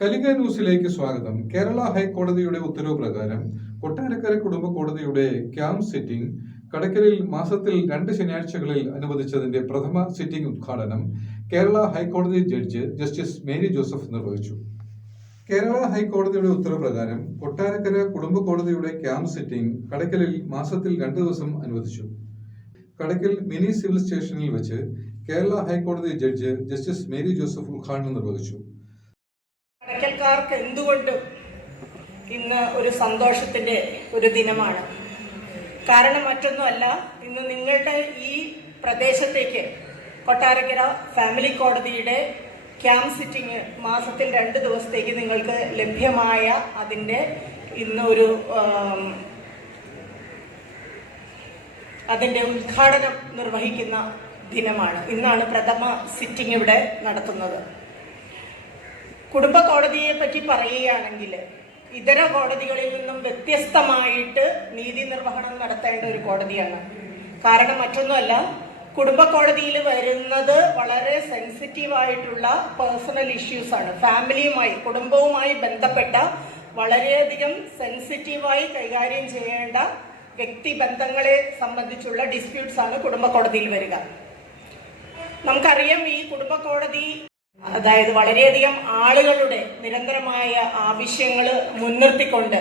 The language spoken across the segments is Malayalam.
കലിക ന്യൂസിലേക്ക് സ്വാഗതം. കേരള ഹൈക്കോടതിയുടെ ഉത്തരവ് പ്രകാരം കൊട്ടാരക്കര കുടുംബ കോടതിയുടെ ക്യാമ്പ് സിറ്റിംഗ് കടക്കലിൽ മാസത്തിൽ രണ്ട് ശനിയാഴ്ചകളിൽ അനുവദിച്ചതിന്റെ പ്രഥമ സിറ്റിംഗ് ഉദ്ഘാടനം കേരള ഹൈക്കോടതി ജഡ്ജ് ജസ്റ്റിസ് മേരി ജോസഫ് നിർവഹിച്ചു. കേരള ഹൈക്കോടതിയുടെ ഉത്തരവ് പ്രകാരം കൊട്ടാരക്കര കുടുംബ കോടതിയുടെ ക്യാമ്പ് സിറ്റിംഗ് കടക്കലിൽ മാസത്തിൽ രണ്ട് ദിവസം അനുവദിച്ചു. കടക്കൽ മിനി സിവിൽ സ്റ്റേഷനിൽ വെച്ച് കേരള ഹൈക്കോടതി ജഡ്ജ് ജസ്റ്റിസ് മേരി ജോസഫ് ഉദ്ഘാടനം നിർവഹിച്ചു. കടക്കൽക്കാർക്ക് എന്തുകൊണ്ടും ഇന്ന് ഒരു സന്തോഷത്തിന്റെ ഒരു ദിനമാണ്. കാരണം മറ്റൊന്നുമല്ല ഇന്ന് നിങ്ങളുടെ ഈ പ്രദേശത്തേക്ക് കൊട്ടാരക്കര ഫാമിലി കോടതിയുടെ ക്യാമ്പ് സിറ്റിംഗ് മാസത്തിൽ രണ്ട് ദിവസത്തേക്ക് നിങ്ങൾക്ക് ലഭ്യമായ അതിന്റെ ഇന്ന് ഒരു അതിന്റെ ഉദ്ഘാടനം നിർവഹിക്കുന്ന ദിനമാണ്. ഇന്നാണ് പ്രഥമ സിറ്റിംഗ് ഇവിടെ നടത്തുന്നത്. കുടുംബ കോടതിയെ പറ്റി പറയുകയാണെങ്കിൽ ഇതര കോടതികളിൽ നിന്നും വ്യത്യസ്തമായിട്ട് നീതി നിർവഹണം നടത്തേണ്ട ഒരു കോടതിയാണ്. കാരണം മറ്റൊന്നുമല്ല കുടുംബ കോടതിയിൽ വരുന്നത് വളരെ സെൻസിറ്റീവ് ആയിട്ടുള്ള പേഴ്സണൽ ഇഷ്യൂസ് ആണ്. ഫാമിലിയുമായി കുടുംബവുമായി ബന്ധപ്പെട്ട വളരെയധികം സെൻസിറ്റീവായി കൈകാര്യം ചെയ്യേണ്ട വ്യക്തിബന്ധങ്ങളെ സംബന്ധിച്ചുള്ള ഡിസ്പ്യൂട്ട്സ് ആണ് കുടുംബ കോടതിയിൽ വരിക. നമുക്കറിയാം ഈ കുടുംബ കോടതി അതായത് വളരെയധികം ആളുകളുടെ നിരന്തരമായ ആവശ്യങ്ങൾ മുൻനിർത്തിക്കൊണ്ട്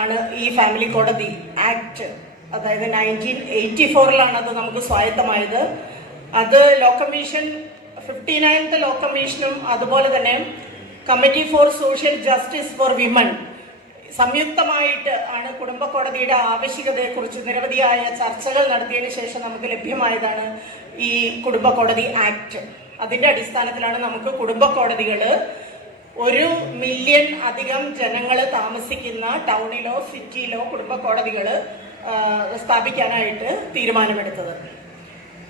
ആണ് ഈ ഫാമിലി കോടതി ആക്ട്. അതായത് നയന്റീൻ എയ്റ്റി ഫോറിലാണ് അത് നമുക്ക് സ്വായത്തമായത്. അത് law commission fifty ninth law കമ്മീഷനും അതുപോലെ തന്നെ committee for social justice for women സംയുക്തമായിട്ട് ആണ് കുടുംബ കോടതിയുടെ ആവശ്യകതയെക്കുറിച്ച് നിരവധിയായ ചർച്ചകൾ നടത്തിയതിനു ശേഷം നമുക്ക് ലഭ്യമായതാണ് ഈ കുടുംബ കോടതി ആക്ട്. അതിന്റെ അടിസ്ഥാനത്തിലാണ് നമുക്ക് കുടുംബ കോടതികൾ ഒരു മില്യൺ അധികം ജനങ്ങൾ താമസിക്കുന്ന ടൗണിലോ സിറ്റിയിലോ കുടുംബ കോടതികൾ സ്ഥാപിക്കാനായിട്ട് തീരുമാനമെടുത്തത്.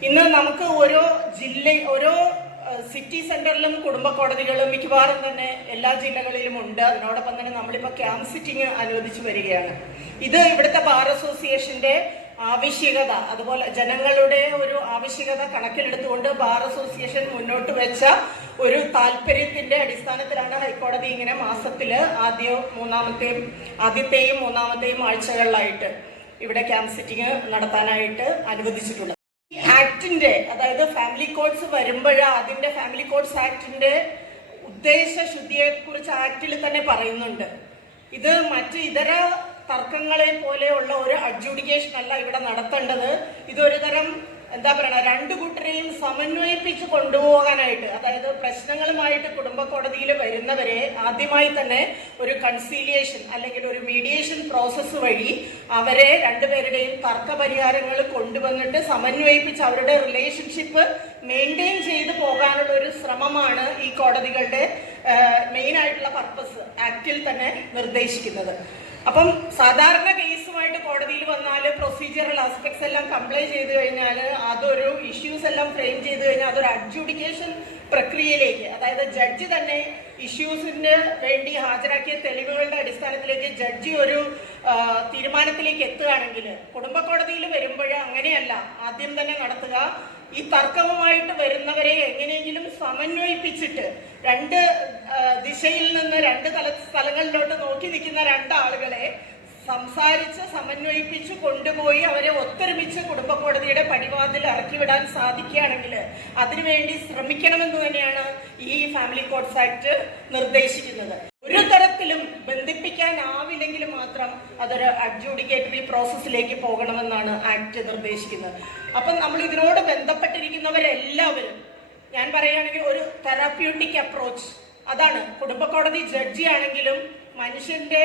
ഇന്ന് നമുക്ക് ഓരോ ജില്ല ഓരോ സിറ്റി സെന്ററിലും കുടുംബ കോടതികൾ മിക്കവാറും തന്നെ എല്ലാ ജില്ലകളിലും ഉണ്ട്. അതിനോടൊപ്പം തന്നെ നമ്മളിപ്പോൾ ക്യാമ്പ് സിറ്റിംഗ് അനുവദിച്ചു വരികയാണ്. ഇത് ഇവിടുത്തെ ബാർ അസോസിയേഷന്റെ ആവശ്യകത അതുപോലെ ജനങ്ങളുടെ ഒരു ആവശ്യകത കണക്കിലെടുത്തുകൊണ്ട് ബാർ അസോസിയേഷൻ മുന്നോട്ട് വെച്ച ഒരു താല്പര്യത്തിന്റെ അടിസ്ഥാനത്തിലാണ് ഹൈക്കോടതി ഇങ്ങനെ മാസത്തിൽ ആദ്യവും മൂന്നാമത്തെയും ആദ്യത്തെയും മൂന്നാമത്തെയും ആഴ്ചകളിലായിട്ട് ഇവിടെ ക്യാമ്പ് സിറ്റിംഗ് നടത്താനായിട്ട് അനുവദിച്ചിട്ടുള്ളത്. ഈ ആക്ടിന്റെ അതായത് ഫാമിലി കോഡ്സ് വരുമ്പോൾ അതിന്റെ ഫാമിലി കോഡ്സ് ആക്ടിന്റെ ഉദ്ദേശ ശുദ്ധിയെ കുറിച്ച് ആക്ടിൽ തന്നെ പറയുന്നുണ്ട്. ഇത് മറ്റ് ഇതര തർക്കങ്ങളെ പോലെയുള്ള ഒരു അഡ്ജുഡിക്കേഷൻ അല്ല ഇവിടെ നടത്തേണ്ടത്. ഇതൊരു തരം എന്താ പറയണ രണ്ടു കൂട്ടരെയും സമന്വയിപ്പിച്ച് കൊണ്ടുപോകാനായിട്ട് അതായത് പ്രശ്നങ്ങളുമായിട്ട് കുടുംബ കോടതിയിൽ വരുന്നവരെ ആദ്യമായി തന്നെ ഒരു കൺസീലിയേഷൻ അല്ലെങ്കിൽ ഒരു മീഡിയേഷൻ പ്രോസസ്സ് വഴി അവരെ രണ്ടുപേരുടെയും തർക്ക പരിഹാരങ്ങൾ കൊണ്ടുവന്നിട്ട് സമന്വയിപ്പിച്ച് അവരുടെ റിലേഷൻഷിപ്പ് മെയിന്റെയിൻ ചെയ്തു പോകാനുള്ള ഒരു ശ്രമമാണ് ഈ കോടതികളുടെ മെയിൻ ആയിട്ടുള്ള പർപ്പസ് ആക്ടിൽ തന്നെ നിർദ്ദേശിക്കുന്നത്. അപ്പം സാധാരണ കേസുമായിട്ട് കോടതിയിൽ വന്നാൽ പ്രൊസീജിയറൽ ആസ്പെക്ട്സ് എല്ലാം കംപ്ലൈ ചെയ്ത് കഴിഞ്ഞാൽ അതൊരു ഇഷ്യൂസ് എല്ലാം ഫ്രെയിം ചെയ്ത് കഴിഞ്ഞാൽ അതൊരു അഡ്ജുഡിക്കേഷൻ പ്രക്രിയയിലേക്ക് അതായത് ജഡ്ജി തന്നെ ഇഷ്യൂസിന് വേണ്ടി ഹാജരാക്കിയ തെളിവുകളുടെ അടിസ്ഥാനത്തിലേക്ക് ജഡ്ജി ഒരു തീരുമാനത്തിലേക്ക് എത്തുകയാണെങ്കിൽ കുടുംബ കോടതിയിൽ വരുമ്പോൾ അങ്ങനെയല്ല ആദ്യം തന്നെ നടത്തുക. ഈ തർക്കവുമായിട്ട് വരുന്നവരെ എങ്ങനെയെങ്കിലും സമന്വയിപ്പിച്ചിട്ട് രണ്ട് ദിശയിൽ നിന്ന് രണ്ട് തല സ്ഥലങ്ങളിലോട്ട് നോക്കി നിൽക്കുന്ന രണ്ടാളുകളെ സംസാരിച്ച് സമന്വയിപ്പിച്ച് കൊണ്ടുപോയി അവരെ ഒത്തൊരുമിച്ച് കുടുംബ കോടതിയുടെ പടിവാതിൽ ഇറക്കി വിടാൻ സാധിക്കുകയാണെങ്കിൽ അതിനുവേണ്ടി ശ്രമിക്കണമെന്ന് തന്നെയാണ് ഈ ഫാമിലി കോഡ്സ് ആക്ട് നിർദ്ദേശിക്കുന്നത്. ഒരു തരത്തിലും ബന്ധിപ്പിക്കാനാവില്ലെങ്കിൽ മാത്രം അതൊരു അഡ്ജൂഡിക്കേറ്ററി പ്രോസസ്സിലേക്ക് പോകണമെന്നാണ് ആക്ട് നിർദ്ദേശിക്കുന്നത്. അപ്പം നമ്മൾ ഇതിനോട് ബന്ധപ്പെട്ടിരിക്കുന്നവരെല്ലാവരും ഞാൻ പറയുകയാണെങ്കിൽ ഒരു തെറാപ്യൂട്ടിക് അപ്രോച്ച് അതാണ്. കുടുംബ കോടതി ജഡ്ജി ആണെങ്കിലും മനുഷ്യന്റെ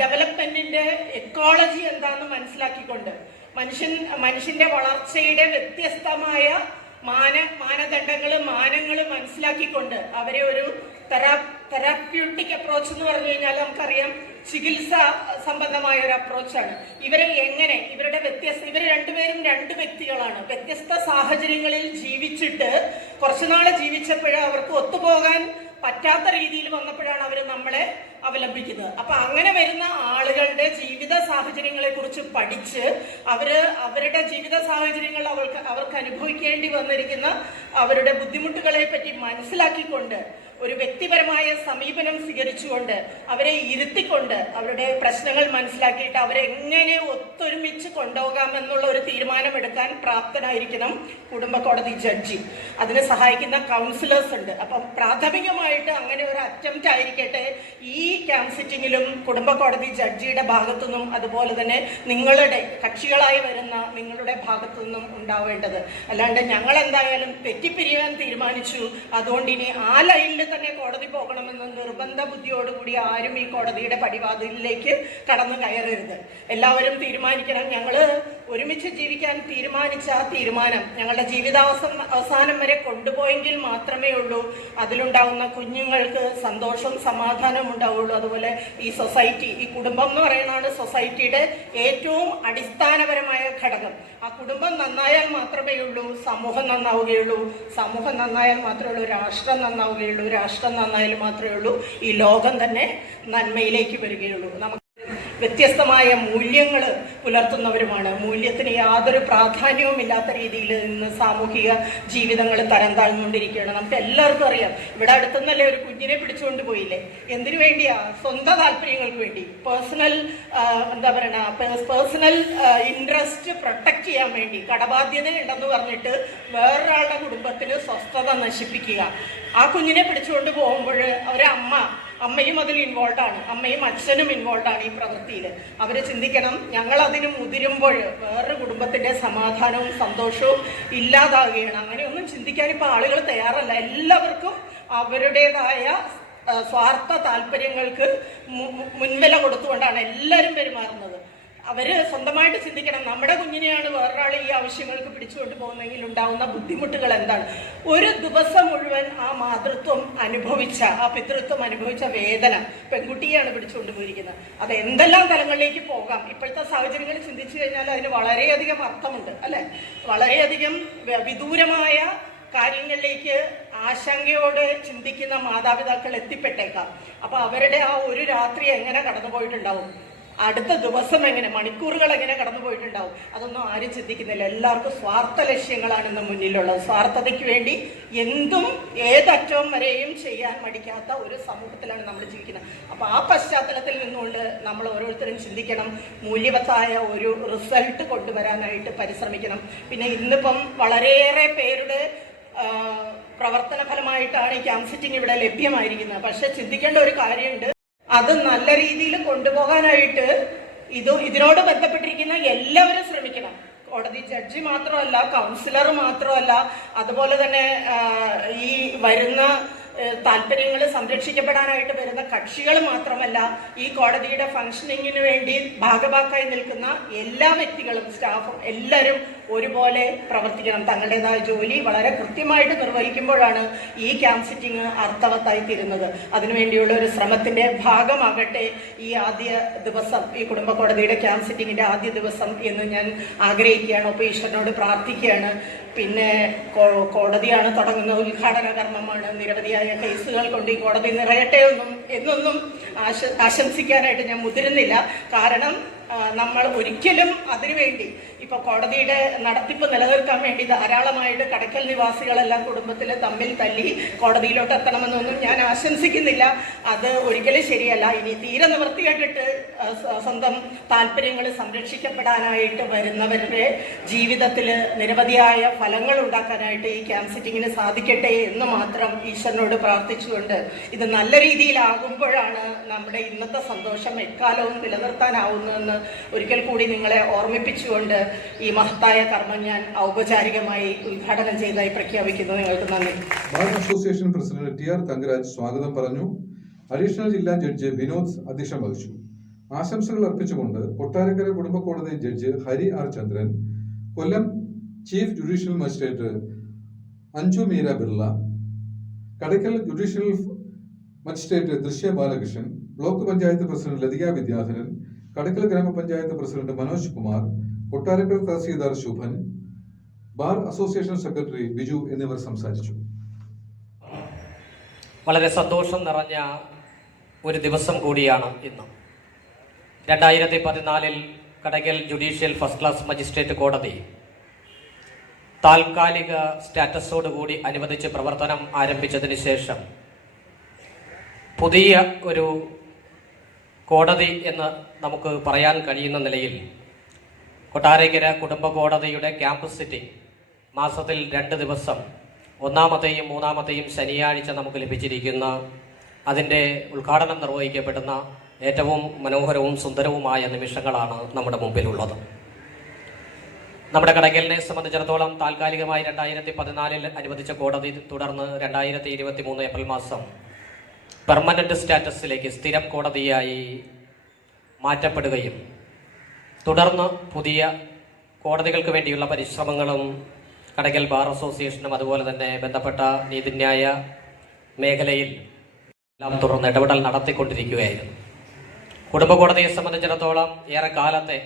ഡെവലപ്മെന്റിന്റെ എക്കോളജി എന്താണെന്ന് മനസ്സിലാക്കിക്കൊണ്ട് മനുഷ്യൻ മനുഷ്യന്റെ വളർച്ചയുടെ വ്യത്യസ്തമായ മാന മാനദണ്ഡങ്ങൾ മാനങ്ങൾ മനസ്സിലാക്കിക്കൊണ്ട് അവരെ ഒരു തെറാ തെറാപ്യൂട്ടിക് അപ്രോച്ച് എന്ന് പറഞ്ഞു കഴിഞ്ഞാൽ നമുക്കറിയാം ചികിത്സ സംബന്ധമായ ഒരു അപ്രോച്ചാണ് ഇവരെ എങ്ങനെ ഇവരുടെ വ്യത്യസ്ത ഇവർ രണ്ടുപേരും രണ്ട് വ്യക്തികളാണ്. വ്യത്യസ്ത സാഹചര്യങ്ങളിൽ ജീവിച്ചിട്ട് കുറച്ചുനാൾ ജീവിച്ചപ്പോഴേ അവർക്ക് ഒത്തുപോകാൻ പറ്റാത്ത രീതിയിൽ വന്നപ്പോഴാണ് അവർ നമ്മളെ അവലംബിക്കുന്നത്. അപ്പൊ അങ്ങനെ വരുന്ന ആളുകളുടെ ജീവിത സാഹചര്യങ്ങളെ കുറിച്ച് പഠിച്ച് അവർ അവരുടെ ജീവിത സാഹചര്യങ്ങൾ അവർക്ക് അവർക്ക് അനുഭവിക്കേണ്ടി വന്നിരിക്കുന്ന അവരുടെ ബുദ്ധിമുട്ടുകളെ പറ്റി മനസ്സിലാക്കിക്കൊണ്ട് ഒരു വ്യക്തിപരമായ സമീപനം സ്വീകരിച്ചുകൊണ്ട് അവരെ ഇരുത്തിക്കൊണ്ട് അവരുടെ പ്രശ്നങ്ങൾ മനസ്സിലാക്കിയിട്ട് അവരെ എങ്ങനെ ഒത്തൊരുമിച്ച് കൊണ്ടുപോകാമെന്നുള്ള ഒരു തീരുമാനമെടുക്കാൻ പ്രാപ്തനായിരിക്കണം കുടുംബ കോടതി ജഡ്ജി. അതിനെ സഹായിക്കുന്ന കൗൺസിലേഴ്സ് ഉണ്ട്. അപ്പം പ്രാഥമികമായിട്ട് അങ്ങനെ ഒരു അറ്റംപ്റ്റ് ആയിരിക്കട്ടെ ഈ ക്യാമ്പ് സിറ്റിങ്ങിലും കുടുംബ കോടതി ജഡ്ജിയുടെ ഭാഗത്തുനിന്നും അതുപോലെ തന്നെ നിങ്ങളുടെ കക്ഷികളായി വരുന്ന നിങ്ങളുടെ ഭാഗത്തുനിന്നും ഉണ്ടാവേണ്ടത്. അല്ലാണ്ട് ഞങ്ങൾ എന്തായാലും തെറ്റിപ്പിരിയാൻ തീരുമാനിച്ചു. അതുകൊണ്ട് ഇനി ആ ലൈനിൽ തന്നെ കോടതി പോകണമെന്ന് നിർബന്ധ ബുദ്ധിയോടുകൂടി ആരും ഈ കോടതിയുടെ പടിവാതിലിലേക്ക് കടന്നു കയറരുത്. എല്ലാവരും തീരുമാനിക്കണം. ഞങ്ങൾ ഒരുമിച്ച് ജീവിക്കാൻ തീരുമാനിച്ച ആ തീരുമാനം ഞങ്ങളുടെ ജീവിതാവസാനം അവസാനം വരെ കൊണ്ടുപോയെങ്കിൽ മാത്രമേ ഉള്ളൂ. അതിലുണ്ടാവുന്ന കുഞ്ഞുങ്ങൾക്ക് സന്തോഷവും സമാധാനവും ഉണ്ടാവുള്ളൂ. അതുപോലെ ഈ സൊസൈറ്റി ഈ കുടുംബം എന്ന് പറയുന്നതാണ് സൊസൈറ്റിയുടെ ഏറ്റവും അടിസ്ഥാനപരമായ ഘടകം. ആ കുടുംബം നന്നായാൽ മാത്രമേ ഉള്ളൂ സമൂഹം നന്നാവുകയുള്ളൂ. സമൂഹം നന്നായാൽ മാത്രമേ ഉള്ളൂ രാഷ്ട്രം നന്നാവുകയുള്ളൂ. രാഷ്ട്രം നന്നായാലും മാത്രമേ ഉള്ളൂ. ഈ ലോകം തന്നെ നന്മയിലേക്ക് വരികയുള്ളൂ. നമുക്ക് വ്യത്യസ്തമായ മൂല്യങ്ങൾ പുലർത്തുന്നവരുമാണ്. മൂല്യത്തിന് യാതൊരു പ്രാധാന്യവും ഇല്ലാത്ത രീതിയിൽ ഇന്ന് സാമൂഹിക ജീവിതങ്ങൾ തരം താഴ്ന്നുകൊണ്ടിരിക്കുകയാണ് നമുക്ക് എല്ലാവർക്കും അറിയാം. ഇവിടെ അടുത്തുനിന്നല്ലേ ഒരു കുഞ്ഞിനെ പിടിച്ചുകൊണ്ട് പോയില്ലേ? എന്തിനു വേണ്ടിയാ? സ്വന്തം താല്പര്യങ്ങൾക്ക് വേണ്ടി. പേഴ്സണൽ എന്താ പറയണ? പേഴ്സണൽ ഇൻട്രസ്റ്റ് പ്രൊട്ടക്റ്റ് ചെയ്യാൻ വേണ്ടി. കടബാധ്യത ഉണ്ടെന്ന് പറഞ്ഞിട്ട് വേറൊരാളുടെ കുടുംബത്തിന് സ്വസ്ഥത നശിപ്പിക്കുക. ആ കുഞ്ഞിനെ പിടിച്ചുകൊണ്ട് പോകുമ്പോൾ ഒരമ്മ അമ്മയും അതിൽ ഇൻവോൾവ് ആണ്. അമ്മയും അച്ഛനും ഇൻവോൾവ് ആണ് ഈ പ്രവൃത്തിയിൽ അവർ ചിന്തിക്കണം ഞങ്ങൾ അതിന് മുതിരുമ്പോൾ വേറൊരു കുടുംബത്തിന്റെ സമാധാനവും സന്തോഷവും ഇല്ലാതാവുകയാണ്. അങ്ങനെയൊന്നും ചിന്തിക്കാൻ ഇപ്പോൾ ആളുകൾ തയ്യാറല്ല. എല്ലാവർക്കും അവരുടേതായ സ്വാർത്ഥ താല്പര്യങ്ങൾക്ക് മുൻവില കൊടുത്തുകൊണ്ടാണ് എല്ലാവരും പെരുമാറുന്നത്. അവർ സ്വന്തമായിട്ട് ചിന്തിക്കണം. നമ്മുടെ കുഞ്ഞിനെയാണ് വേറൊരാൾ ഈ ആവശ്യങ്ങൾക്ക് പിടിച്ചുകൊണ്ട് പോകുന്നെങ്കിൽ ഉണ്ടാവുന്ന ബുദ്ധിമുട്ടുകൾ എന്താണ്? ഒരു ദിവസം മുഴുവൻ ആ മാതൃത്വം അനുഭവിച്ച ആ പിതൃത്വം അനുഭവിച്ച വേദന പെൺകുട്ടിയെയാണ് പിടിച്ചുകൊണ്ട് പോയിരിക്കുന്നത്. അത് എന്തെല്ലാം തലങ്ങളിലേക്ക് പോകാം? ഇപ്പോഴത്തെ സാഹചര്യങ്ങൾ ചിന്തിച്ചു കഴിഞ്ഞാൽ അതിന് വളരെയധികം അർത്ഥമുണ്ട് അല്ലെ? വളരെയധികം വിദൂരമായ കാര്യങ്ങളിലേക്ക് ആശങ്കയോടെ ചിന്തിക്കുന്ന മാതാപിതാക്കൾ എത്തിപ്പെട്ടേക്കാം. അപ്പൊ അവരുടെ ആ ഒരു രാത്രി എങ്ങനെ കടന്നു പോയിട്ടുണ്ടാവും അടുത്ത ദിവസം എങ്ങനെ മണിക്കൂറുകൾ എങ്ങനെ കടന്നു പോയിട്ടുണ്ടാവും? അതൊന്നും ആരും ചിന്തിക്കുന്നില്ല. എല്ലാവർക്കും സ്വാർത്ഥ ലക്ഷ്യങ്ങളാണ് ഇന്ന് മുന്നിലുള്ളത്. സ്വാർത്ഥതയ്ക്ക് വേണ്ടി എന്തും ഏതറ്റവും വരെയും ചെയ്യാൻ മടിക്കാത്ത ഒരു സമൂഹത്തിലാണ് നമ്മൾ ജീവിക്കുന്നത്. അപ്പോൾ ആ പശ്ചാത്തലത്തിൽ നിന്നുകൊണ്ട് നമ്മൾ ഓരോരുത്തരും ചിന്തിക്കണം. മൂല്യവത്തായ ഒരു റിസൾട്ട് കൊണ്ടുവരാനായിട്ട് പരിശ്രമിക്കണം. പിന്നെ ഇന്നിപ്പം വളരെയേറെ പേരുടെ പ്രവർത്തന ഫലമായിട്ടാണ് ഈ ക്യാമ്പ് സിറ്റിംഗ് ഇവിടെ ലഭ്യമായിരിക്കുന്നത്. പക്ഷേ ചിന്തിക്കേണ്ട ഒരു കാര്യമുണ്ട്. അത് നല്ല രീതിയിൽ കൊണ്ടുപോകാനായിട്ട് ഇത് ഇതിനോട് ബന്ധപ്പെട്ടിരിക്കുന്ന എല്ലാവരും ശ്രമിക്കണം. കോടതി ജഡ്ജി മാത്രമല്ല കൗൺസിലർ മാത്രമല്ല അതുപോലെ തന്നെ ഈ വരുന്ന താല്പര്യങ്ങൾ സംരക്ഷിക്കപ്പെടാനായിട്ട് വരുന്ന കക്ഷികൾ മാത്രമല്ല ഈ കോടതിയുടെ ഫങ്ഷനിങ്ങിന് വേണ്ടി ഭാഗഭാക്കായി നിൽക്കുന്ന എല്ലാ വ്യക്തികളും സ്റ്റാഫും എല്ലാവരും ഒരുപോലെ പ്രവർത്തിക്കണം. തങ്ങളുടേതായ ജോലി വളരെ കൃത്യമായിട്ട് നിർവഹിക്കുമ്പോഴാണ് ഈ ക്യാമ്പ് സിറ്റിംഗ് അർത്ഥവത്തായി തീരുന്നത്. അതിനുവേണ്ടിയുള്ള ഒരു ശ്രമത്തിന്റെ ഭാഗമാകട്ടെ ഈ ആദ്യ ദിവസം ഈ കുടുംബ കോടതിയുടെ ക്യാമ്പ് സിറ്റിംഗിന്റെ ആദ്യ ദിവസം എന്ന് ഞാൻ ആഗ്രഹിക്കുകയാണ്. ഒപ്പം ഈശ്വരനോട് പ്രാർത്ഥിക്കുകയാണ്. പിന്നെ കോടതിയാണ് തുടങ്ങുന്ന ഉദ്ഘാടന കർമ്മമാണ്. നിരവധിയായ കേസുകൾ കൊണ്ട് ഈ കോടതി നിറയട്ടെ ഒന്നും എന്നൊന്നും ആശ ആശംസിക്കാനായിട്ട് ഞാൻ മുതിരുന്നില്ല. കാരണം നമ്മൾ ഒരിക്കലും അതിനുവേണ്ടി ഇപ്പൊ കോടതിയുടെ നടത്തിപ്പ് നിലനിർത്താൻ വേണ്ടി ധാരാളമായിട്ട് കടക്കൽ നിവാസികളെല്ലാം കുടുംബത്തിൽ തമ്മിൽ തല്ലി കോടതിയിലോട്ട് എത്തണമെന്നൊന്നും ഞാൻ ആശംസിക്കുന്നില്ല. അത് ഒരിക്കലും ശരിയല്ല. ഇനി തീരെ നിവൃത്തിയായിട്ടിട്ട് സ്വന്തം താല്പര്യങ്ങൾ സംരക്ഷിക്കപ്പെടാനായിട്ട് വരുന്നവരുടെ ജീവിതത്തിൽ നിരവധിയായ ഫലങ്ങൾ ഉണ്ടാക്കാനായിട്ട് ഈ ക്യാമ്പ് സിറ്റിങ്ങിന് സാധിക്കട്ടെ എന്ന് മാത്രം ഈശ്വരനോട് പ്രാർത്ഥിച്ചുകൊണ്ട് ഇത് നല്ല രീതിയിലാകുമ്പോഴാണ് നമ്മുടെ ഇന്നത്തെ സന്തോഷം എക്കാലവും നിലനിർത്താനാവുന്നതെന്ന് ഒരിക്കൽ കൂടി നിങ്ങളെ ഓർമ്മിപ്പിച്ചുകൊണ്ട് ഈ മഹത്തായ കർമ്മം ഞാൻ ഔപചാരികമായി ഉദ്ഘാടനം ചെയ്തതായി പ്രഖ്യാപിക്കുന്നു. നിങ്ങൾക്ക് നന്ദി. Bar association president T R Thankaraj സ്വാഗതം പറഞ്ഞു. അഡീഷണൽ ജില്ലാ ജഡ്ജ് വിനോദ് അധ്യക്ഷം വഹിച്ചു. ആശംസകൾ അർപ്പിച്ചുകൊണ്ട് കൊട്ടാരക്കര കുടുംബ കോടതി judge Hari R Chandran Kollam chief judicial magistrate Anju Meera Birla Kadakkal judicial magistrate Drishya Balakrishnan block panchayat president Lathika Vidyadharan Kadakkal grama panchayat president Manoj Kumar Kottarakkara tahsildar Shubhan bar association secretary Biju എന്നിവർ സംസാരിച്ചു. വളരെ സന്തോഷം നിറഞ്ഞ ഒരു ദിവസം കൂടിയാണ് ഇന്ന്. രണ്ടായിരത്തി പതിനാലിൽ Kadakkal judicial first class magistrate കോടതി താൽക്കാലിക സ്റ്റാറ്റസോടുകൂടി അനുവദിച്ച് പ്രവർത്തനം ആരംഭിച്ചതിന് ശേഷം പുതിയ ഒരു കോടതി എന്ന് നമുക്ക് പറയാൻ കഴിയുന്ന നിലയിൽ കൊട്ടാരക്കര കുടുംബ കോടതിയുടെ ക്യാമ്പസ് സിറ്റിംഗ് മാസത്തിൽ രണ്ട് ദിവസം ഒന്നാമത്തെയും മൂന്നാമത്തെയും ശനിയാഴ്ച നമുക്ക് ലഭിച്ചിരിക്കുന്ന അതിന്റെ ഉദ്ഘാടനം നിർവഹിക്കപ്പെടുന്ന ഏറ്റവും മനോഹരവും സുന്ദരവുമായ നിമിഷങ്ങളാണ് നമ്മുടെ മുമ്പിലുള്ളത്. നമ്മുടെ കടകലിനെ സംബന്ധിച്ചിടത്തോളം താൽക്കാലികമായി രണ്ടായിരത്തി പതിനാലിൽ അനുവദിച്ച കോടതി തുടർന്ന് രണ്ടായിരത്തി ഇരുപത്തി മൂന്ന് ഏപ്രിൽ മാസം പെർമനന്റ് സ്റ്റാറ്റസിലേക്ക് സ്ഥിരം കോടതിയായി മാറ്റപ്പെടുകയും തുടർന്ന് പുതിയ കോടതികൾക്ക് വേണ്ടിയുള്ള പരിശ്രമങ്ങളും കടകൽ ബാർ അസോസിയേഷനും അതുപോലെ തന്നെ ബന്ധപ്പെട്ട നീതിന്യായ മേഖലയിൽ എല്ലാം തുടർന്ന് ഇടപെടൽ നടത്തിക്കൊണ്ടിരിക്കുകയായിരുന്നു. കുടുംബ കോടതിയെ സംബന്ധിച്ചിടത്തോളം ഏറെ കാലത്തെ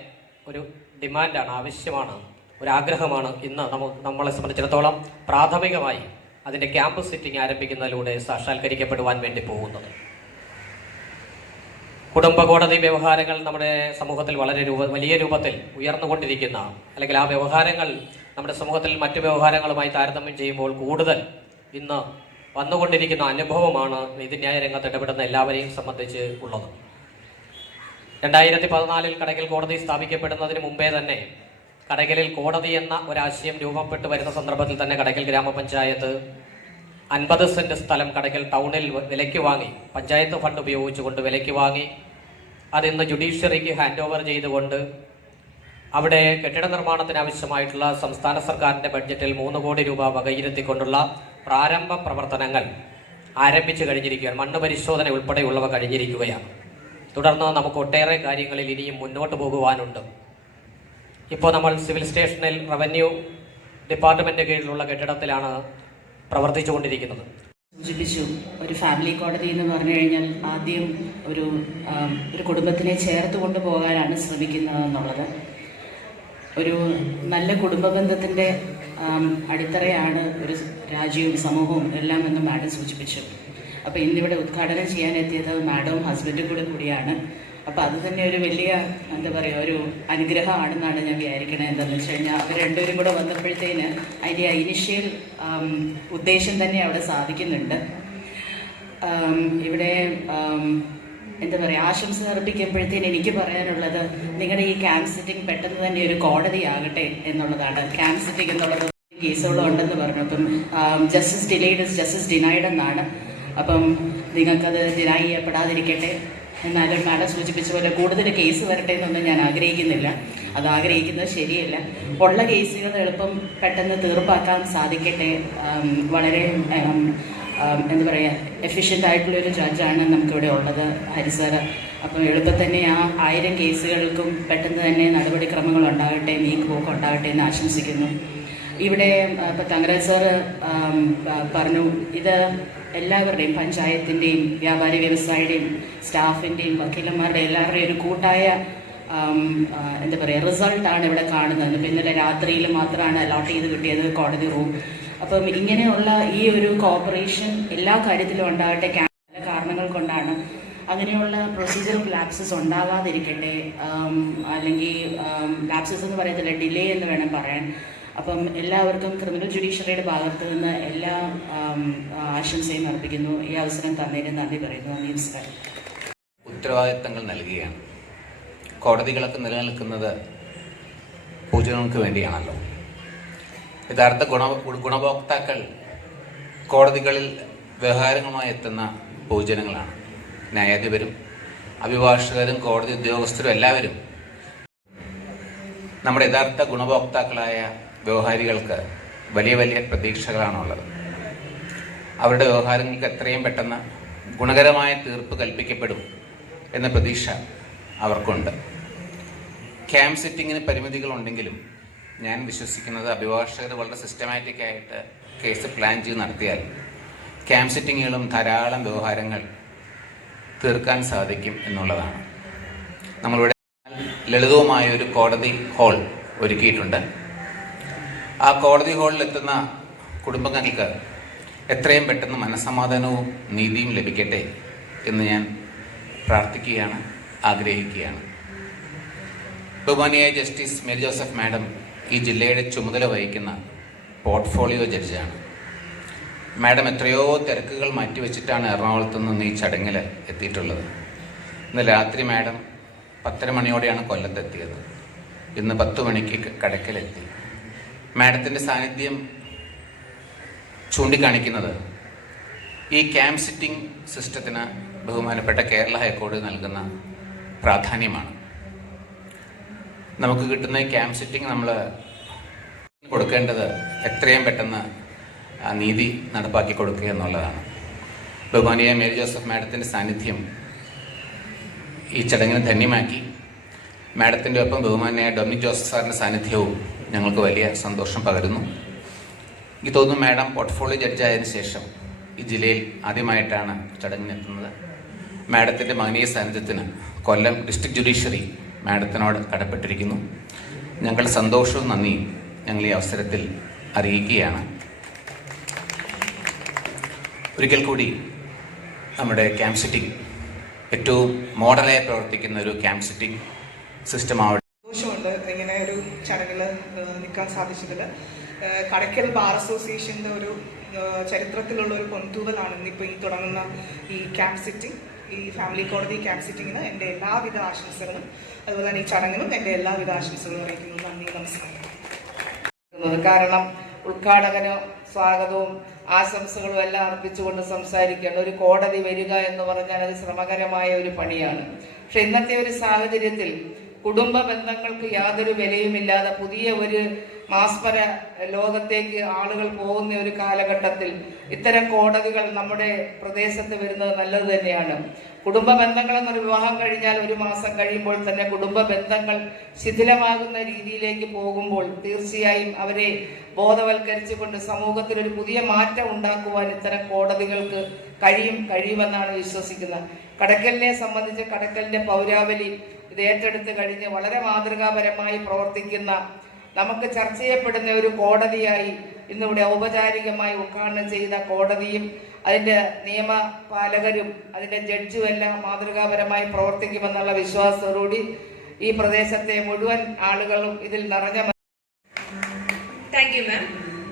ഒരു ഡിമാൻഡാണ് ആവശ്യമാണ് ഒരു ആഗ്രഹമാണ് ഇന്ന് നമ്മളെ സംബന്ധിച്ചിടത്തോളം പ്രാഥമികമായി അതിന്റെ ക്യാമ്പസ് സിറ്റിംഗ് ആരംഭിക്കുന്നതിലൂടെ സാക്ഷാത്കരിക്കപ്പെടുവാൻ വേണ്ടി പോകുന്നത്. കുടുംബ കോടതി വ്യവഹാരങ്ങൾ നമ്മുടെ സമൂഹത്തിൽ വളരെ രൂപ വലിയ രൂപത്തിൽ ഉയർന്നുകൊണ്ടിരിക്കുന്ന അല്ലെങ്കിൽ ആ വ്യവഹാരങ്ങൾ നമ്മുടെ സമൂഹത്തിൽ മറ്റു വ്യവഹാരങ്ങളുമായി താരതമ്യം ചെയ്യുമ്പോൾ കൂടുതൽ ഇന്ന് വന്നുകൊണ്ടിരിക്കുന്ന അനുഭവമാണ് നീതിന്യായ രംഗത്ത് ഇടപെടുന്ന എല്ലാവരെയും സംബന്ധിച്ച് ഉള്ളത്. രണ്ടായിരത്തി പതിനാലിൽ കടകിൽ കോടതി സ്ഥാപിക്കപ്പെടുന്നതിന് മുമ്പേ തന്നെ കടകലിൽ കോടതി എന്ന ഒരാശയം രൂപപ്പെട്ടു വരുന്ന സന്ദർഭത്തിൽ തന്നെ കടകൽ ഗ്രാമപഞ്ചായത്ത് അൻപത് സെന്റ് സ്ഥലം കടയ്ക്കൽ ടൗണിൽ വിലയ്ക്ക് വാങ്ങി. പഞ്ചായത്ത് ഫണ്ട് ഉപയോഗിച്ചുകൊണ്ട് വിലയ്ക്ക് വാങ്ങി. അതിന്ന് ജുഡീഷ്യറിക്ക് ഹാൻഡ് ഓവർ ചെയ്തുകൊണ്ട് അവിടെ കെട്ടിട നിർമ്മാണത്തിന് ആവശ്യമായിട്ടുള്ള സംസ്ഥാന സർക്കാരിന്റെ ബഡ്ജറ്റിൽ മൂന്ന് കോടി രൂപ വകയിരുത്തിക്കൊണ്ടുള്ള പ്രാരംഭ പ്രവർത്തനങ്ങൾ ആരംഭിച്ചു കഴിഞ്ഞിരിക്കുകയാണ്. മണ്ണ് പരിശോധന ഉൾപ്പെടെയുള്ളവ കഴിഞ്ഞിരിക്കുകയാണ്. തുടർന്ന് നമുക്ക് ഒട്ടേറെ കാര്യങ്ങളിൽ ഇനിയും മുന്നോട്ട് പോകുവാനുണ്ട്. ഇപ്പോൾ നമ്മൾ സിവിൽ സ്റ്റേഷനിൽ റവന്യൂ ഡിപ്പാർട്ട്മെന്റ് കീഴിലുള്ള കെട്ടിടത്തിലാണ് പ്രവർത്തിച്ചുകൊണ്ടിരിക്കുന്നത്. സൂചിപ്പിച്ചു ഒരു ഫാമിലി കോടതി എന്ന് പറഞ്ഞു കഴിഞ്ഞാൽ ആദ്യം ഒരു ഒരു കുടുംബത്തിനെ ചേർത്ത് കൊണ്ടുപോകാനാണ് ശ്രമിക്കുന്നതെന്നുള്ളത്. ഒരു നല്ല കുടുംബ ബന്ധത്തിന്റെ അടിത്തറയാണ് ഒരു രാജ്യവും സമൂഹവും എല്ലാം എന്ന് മാഡം സൂചിപ്പിച്ചു. അപ്പോൾ ഇന്നിവിടെ ഉദ്ഘാടനം ചെയ്യാനെത്തിയത് മാഡവും ഹസ്ബൻഡും കൂടെ കൂടിയാണ്. അപ്പോൾ അത് തന്നെ ഒരു വലിയ എന്താ പറയുക ഒരു അനുഗ്രഹമാണെന്നാണ് ഞാൻ വിചാരിക്കണത്. എന്താണെന്ന് വെച്ച് കഴിഞ്ഞാൽ അവർ രണ്ടുപേരും കൂടെ വന്നപ്പോഴത്തേന് അതിന്റെ ആ ഇനിഷ്യൽ ഉദ്ദേശം തന്നെ അവിടെ സാധിക്കുന്നുണ്ട്. ഇവിടെ എന്താ പറയുക ആശംസ അർപ്പിക്കുമ്പോഴത്തേന് എനിക്ക് പറയാനുള്ളത് നിങ്ങളുടെ ഈ ക്യാമ്പ് സിറ്റിംഗ് പെട്ടെന്ന് തന്നെ ഒരു കോടതിയാകട്ടെ എന്നുള്ളതാണ്. ക്യാമ്പ് സിറ്റിംഗ് എന്നുള്ളത് കേസുകളും ഉണ്ടെന്ന് പറഞ്ഞു അപ്പം ജസ്റ്റിസ് ഡിലേഡ് ജസ്റ്റിസ് ഡിനൈഡ് എന്നാണ്. അപ്പം നിങ്ങൾക്കത് ഡിനൈ ചെയ്യപ്പെടാതിരിക്കട്ടെ. എന്നാലും മാഡം സൂചിപ്പിച്ച പോലെ കൂടുതൽ കേസ് വരട്ടെ എന്നൊന്നും ഞാൻ ആഗ്രഹിക്കുന്നില്ല. അത് ആഗ്രഹിക്കുന്നത് ശരിയല്ല. ഉള്ള കേസുകൾ എളുപ്പം പെട്ടെന്ന് തീർപ്പാക്കാൻ സാധിക്കട്ടെ. വളരെ എന്താ പറയുക എഫിഷ്യന്റ് ആയിട്ടുള്ളൊരു ജഡ്ജാണ് നമുക്കിവിടെ ഉള്ളത് ഹരിസാർ അപ്പോൾ അപ്പം എളുപ്പം തന്നെ ആ ആയിരം കേസുകൾക്കും പെട്ടെന്ന് തന്നെ നടപടിക്രമങ്ങൾ ഉണ്ടാകട്ടെ നീക്കുപോക്ക് ഉണ്ടാകട്ടെ എന്ന് ആശംസിക്കുന്നു. ഇവിടെ ഇപ്പം തങ്കരാജ് സാറ് പറഞ്ഞു ഇത് എല്ലാവരുടെയും പഞ്ചായത്തിന്റെയും വ്യാപാരി വ്യവസായിയുടെയും സ്റ്റാഫിന്റെയും വക്കീലന്മാരുടെ എല്ലാവരുടെയും ഒരു കൂട്ടായ എന്താ പറയുക റിസൾട്ടാണ് ഇവിടെ കാണുന്നത്. ഇപ്പം ഇന്നലെ രാത്രിയിൽ മാത്രമാണ് അലോട്ട് ചെയ്ത് കിട്ടിയത് കോടതി റൂം. അപ്പം ഇങ്ങനെയുള്ള ഈ ഒരു കോപ്പറേഷൻ എല്ലാ കാര്യത്തിലും ഉണ്ടാകട്ടെ പല കാരണങ്ങൾ കൊണ്ടാണ് അങ്ങനെയുള്ള പ്രൊസീജിയറൽ ലാപ്സസ് ഉണ്ടാവാതിരിക്കട്ടെ അല്ലെങ്കിൽ ലാപ്സസ് എന്ന് പറയത്തില്ല ഡിലേ എന്ന് വേണം പറയാൻ. അപ്പം എല്ലാവർക്കും ക്രിമിനൽ ജുഡീഷ്യറിയുടെ ഭാഗത്ത് നിന്ന് എല്ലാ ആശംസയും അർപ്പിക്കുന്നു. ഈ അവസരം തന്നതിന് നന്ദി പറയുന്നു. നമസ്കാരം. ഉത്തരവാദിത്തങ്ങൾ നൽകുകയാണ്. കോടതികളൊക്കെ നിലനിൽക്കുന്നത് പൂജകൾക്ക് വേണ്ടിയാണല്ലോ. യഥാർത്ഥ ഗുണ ഗുണഭോക്താക്കൾ കോടതികളിൽ വ്യവഹാരങ്ങളുമായി എത്തുന്ന പൂജനങ്ങളാണ്. ന്യായാധിപരും അഭിഭാഷകരും കോടതി ഉദ്യോഗസ്ഥരും എല്ലാവരും നമ്മുടെ യഥാർത്ഥ ഗുണഭോക്താക്കളായ വ്യവഹാരികൾക്ക് വലിയ വലിയ പ്രതീക്ഷകളാണുള്ളത്. അവരുടെ വ്യവഹാരങ്ങൾക്ക് എത്രയും പെട്ടെന്ന് ഗുണകരമായ തീർപ്പ് കൽപ്പിക്കപ്പെടും എന്ന പ്രതീക്ഷ അവർക്കുണ്ട്. ക്യാമ്പ് സിറ്റിങ്ങിന് പരിമിതികളുണ്ടെങ്കിലും ഞാൻ വിശ്വസിക്കുന്നത് അഭിഭാഷകർ വളരെ സിസ്റ്റമാറ്റിക് ആയിട്ട് കേസ് പ്ലാൻ ചെയ്ത് നടത്തിയാൽ ക്യാമ്പ് സിറ്റിങ്ങുകളും ധാരാളം വ്യവഹാരങ്ങൾ തീർക്കാൻ സാധിക്കും എന്നുള്ളതാണ്. നമ്മളിവിടെ ലളിതവുമായ ഒരു കോടതി ഹാൾ ഒരുക്കിയിട്ടുണ്ട്. ആ കോടതി ഹാളിൽ എത്തുന്ന കുടുംബങ്ങൾക്ക് എത്രയും പെട്ടെന്ന് മനസ്സമാധാനവും നീതിയും ലഭിക്കട്ടെ എന്ന് ഞാൻ പ്രാർത്ഥിക്കുകയാണ് ആഗ്രഹിക്കുകയാണ്. ബഹുമാനിയായ ജസ്റ്റിസ് മേരി ജോസഫ് മാഡം ഈ ജില്ലയുടെ ചുമതല വഹിക്കുന്ന പോർട്ട്ഫോളിയോ ജഡ്ജാണ്. മാഡം എത്രയോ തിരക്കുകൾ മാറ്റിവെച്ചിട്ടാണ് എറണാകുളത്ത് നിന്ന് ഈ ചടങ്ങിൽ എത്തിയിട്ടുള്ളത്. ഇന്ന് രാത്രി മാഡം പത്തര മണിയോടെയാണ് കൊല്ലത്തെത്തിയത്. ഇന്ന് പത്ത് മണിക്ക് കടക്കലെത്തി. മാഡത്തിന്റെ സാന്നിധ്യം ചൂണ്ടിക്കാണിക്കുന്നത് ഈ ക്യാമ്പ് സിറ്റിംഗ് സിസ്റ്റത്തിന് ബഹുമാനപ്പെട്ട കേരള ഹൈക്കോടതി നൽകുന്ന പ്രാധാന്യമാണ്. നമുക്ക് കിട്ടുന്ന ഈ ക്യാമ്പ് സിറ്റിംഗ് നമ്മൾ കൊടുക്കേണ്ടത് എത്രയും പെട്ടെന്ന് നീതി നടപ്പാക്കി കൊടുക്കുക എന്നുള്ളതാണ്. ബഹുമാനിയ മേരി ജോസഫ് മാഡത്തിന്റെ സാന്നിധ്യം ഈ ചടങ്ങിനെ ധന്യമാക്കി. മാഡത്തിന്റെ ഒപ്പം ബഹുമാനിയായ ഡൊമിനിക് ജോസഫ് സാറിന്റെ സാന്നിധ്യവും ഞങ്ങൾക്ക് വലിയ സന്തോഷം പകരുന്നു. എനിക്ക് തോന്നുന്നു മാഡം പോർട്ട്ഫോളിയോ ജഡ്ജായതിനു ശേഷം ഈ ജില്ലയിൽ ആദ്യമായിട്ടാണ് ചടങ്ങിനെത്തുന്നത്. മാഡത്തിന്റെ മകനീയ സാന്നിധ്യത്തിന് കൊല്ലം ഡിസ്ട്രിക്ട് ജുഡീഷ്യറി മാഡത്തിനോട് കടപ്പെട്ടിരിക്കുന്നു. ഞങ്ങളുടെ സന്തോഷവും നന്ദിയും ഞങ്ങൾ ഈ അവസരത്തിൽ അറിയിക്കുകയാണ്. ഒരിക്കൽ കൂടി നമ്മുടെ ക്യാമ്പ് സിറ്റിംഗ് ഏറ്റവും മോഡലായി പ്രവർത്തിക്കുന്ന ഒരു ക്യാമ്പ് സിറ്റിംഗ് സിസ്റ്റം ആവട്ടെ. ചടങ്ങിൽ നിൽക്കാൻ സാധിച്ചതിൽ കടയ്ക്കൽ ബാർ അസോസിയേഷന്റെ ഒരു ചരിത്രത്തിലുള്ള ഒരു പൊൻതൂവലാണ് ഇന്നിപ്പോൾ ഈ തുടങ്ങുന്ന ഈ ക്യാമ്പ് സിറ്റിംഗ് ഈ ഫാമിലി കോടതി ക്യാമ്പ് സിറ്റിങ്ങിന് എന്റെ എല്ലാവിധ ആശംസകളും. അതുപോലെ തന്നെ ഈ ചടങ്ങിനും എന്റെ എല്ലാവിധ ആശംസകളും അറിയിക്കുന്നു. നന്ദി നമസ്കാരം. കാരണം ഉദ്ഘാടകന് സ്വാഗതവും ആശംസകളും എല്ലാം അർപ്പിച്ചുകൊണ്ട് സംസാരിക്കുകയാണ്. ഒരു കോടതി വരിക എന്ന് പറഞ്ഞാൽ അത് ശ്രമകരമായ ഒരു പണിയാണ്. പക്ഷെ ഇന്നത്തെ ഒരു സാഹചര്യത്തിൽ കുടുംബ ബന്ധങ്ങൾക്ക് യാതൊരു വിലയുമില്ലാതെ പുതിയ ഒരു മാസ്മര ലോകത്തേക്ക് ആളുകൾ പോകുന്ന ഒരു കാലഘട്ടത്തിൽ ഇത്തരം കോടതികൾ നമ്മുടെ പ്രദേശത്ത് വരുന്നത് നല്ലത് തന്നെയാണ്. കുടുംബ ബന്ധങ്ങൾ എന്നൊരു വിവാഹം കഴിഞ്ഞാൽ ഒരു മാസം കഴിയുമ്പോൾ തന്നെ കുടുംബ ബന്ധങ്ങൾ ശിഥിലമാകുന്ന രീതിയിലേക്ക് പോകുമ്പോൾ തീർച്ചയായും അവരെ ബോധവൽക്കരിച്ചുകൊണ്ട് സമൂഹത്തിൽ ഒരു പുതിയ മാറ്റം ഉണ്ടാക്കുവാൻ ഇത്തരം കോടതികൾക്ക് കഴിയും കഴിയുമെന്നാണ് വിശ്വസിക്കുന്നത്. കടക്കലിനെ സംബന്ധിച്ച് കടക്കലിന്റെ പൗരാവലി ഇത് ഏറ്റെടുത്ത് കഴിഞ്ഞ് വളരെ മാതൃകാപരമായി പ്രവർത്തിക്കുന്ന നമുക്ക് ചർച്ച ചെയ്യപ്പെടുന്ന ഒരു കോടതിയായി ഇന്നിവിടെ ഔപചാരികമായി ഉദ്ഘാടനം ചെയ്ത കോടതിയും അതിന്റെ നിയമപാലകരും അതിന്റെ ജഡ്ജും എല്ലാം മാതൃകാപരമായി പ്രവർത്തിക്കുമെന്നുള്ള വിശ്വാസത്തോടുകൂടി ഈ പ്രദേശത്തെ മുഴുവൻ ആളുകളും ഇതിൽ നിറഞ്ഞ മാം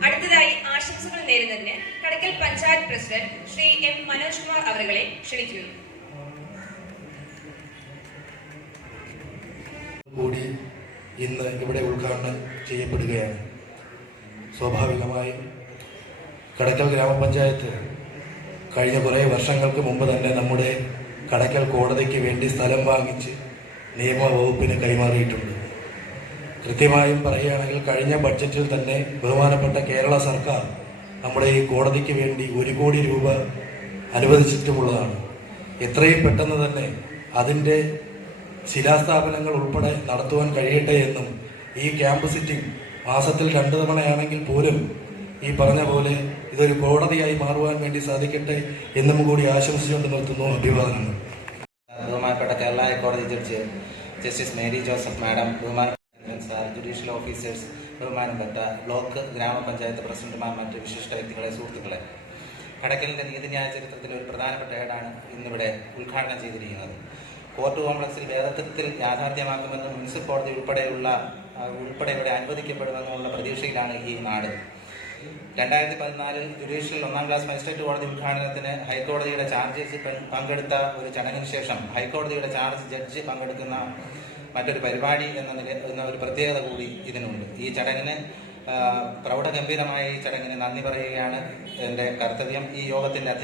അടുത്തതായി ആശംസകൾ നേരുന്നതിന് കടക്കൽ പഞ്ചായത്ത് പ്രസിഡന്റ് ശ്രീ എം മനോജ് കുമാർ അവരുകളെ ക്ഷണിക്കുന്നു. കൂടി ഇന്ന് ഇവിടെ ഉദ്ഘാടനം ചെയ്യപ്പെടുകയാണ്. സ്വാഭാവികമായി കടക്കൽ ഗ്രാമപഞ്ചായത്ത് കഴിഞ്ഞ കുറേ വർഷങ്ങൾക്ക് മുമ്പ് തന്നെ നമ്മുടെ കടക്കൽ കോടതിക്ക് വേണ്ടി സ്ഥലം വാങ്ങിച്ച് നിയമ വകുപ്പിന് കൈമാറിയിട്ടുണ്ട്. കൃത്യമായും പറയുകയാണെങ്കിൽ കഴിഞ്ഞ ബഡ്ജറ്റിൽ തന്നെ ബഹുമാനപ്പെട്ട കേരള സർക്കാർ നമ്മുടെ ഈ കോടതിക്ക് വേണ്ടി ഒരു കോടി രൂപ അനുവദിച്ചിട്ടുമുള്ളതാണ്. എത്രയും പെട്ടെന്ന് തന്നെ അതിന്റെ ശിലാസ്ഥാപനങ്ങൾ ഉൾപ്പെടെ നടത്തുവാൻ കഴിയട്ടെ എന്നും ഈ ക്യാമ്പ് സിറ്റിംഗ് മാസത്തിൽ രണ്ടു തവണയാണെങ്കിൽ പോലും ഈ പറഞ്ഞ പോലെ ഇതൊരു കോടതിയായി മാറുവാൻ വേണ്ടി സാധിക്കട്ടെ എന്നും കൂടി ആശംസിച്ചുകൊണ്ട് നിർത്തുന്നു. അഭിവാദനങ്ങൾ. കേരള ഹൈക്കോടതി judge justice Mary Joseph madam ബഹുമാനപ്പെട്ട സാർ ജുഡീഷ്യൽ ഓഫീസേഴ്സ് ബഹുമാനപ്പെട്ട ബ്ലോക്ക് ഗ്രാമപഞ്ചായത്ത് പ്രസിഡന്റുമാർ മറ്റ് വിശിഷ്ട വ്യക്തികളെ സുഹൃത്തുക്കളെ. കടക്കലിന്റെ നീതിന്യായ ചരിത്രത്തിലെ ഒരു പ്രധാനപ്പെട്ട ഏടാണ് ഇന്നിവിടെ ഉദ്ഘാടനം ചെയ്തിരിക്കുന്നത്. കോർട്ട് കോംപ്ലക്സിൽ വേദത്തിൽ യാഥാർത്ഥ്യമാക്കുമെന്ന് മുനിസിപ്പൽ കോടതി ഉൾപ്പെടെയുള്ള ഉൾപ്പെടെ ഇവിടെ അനുവദിക്കപ്പെടുമെന്നുള്ള പ്രതീക്ഷയിലാണ് ഈ നാട്. രണ്ടായിരത്തി പതിനാലിൽ ജുഡീഷ്യൽ ഒന്നാം ക്ലാസ് മജിസ്ട്രേറ്റ് കോടതി ഉദ്ഘാടനത്തിന് ഹൈക്കോടതിയുടെ ചാർജസ് പങ്കെടുത്ത ഒരു ചടങ്ങിന് ശേഷം ഹൈക്കോടതിയുടെ ചാർജ് ജഡ്ജ് പങ്കെടുക്കുന്ന മറ്റൊരു പരിപാടി എന്ന നില എന്ന ഒരു പ്രത്യേകത കൂടി ഇതിനുണ്ട്. ഈ ചടങ്ങിന് പ്രൗഢഗംഭീരമായ ഈ ചടങ്ങിന് നന്ദി പറയുകയാണ് എന്റെ കർത്തവ്യം. ഈ യോഗത്തിന്റെ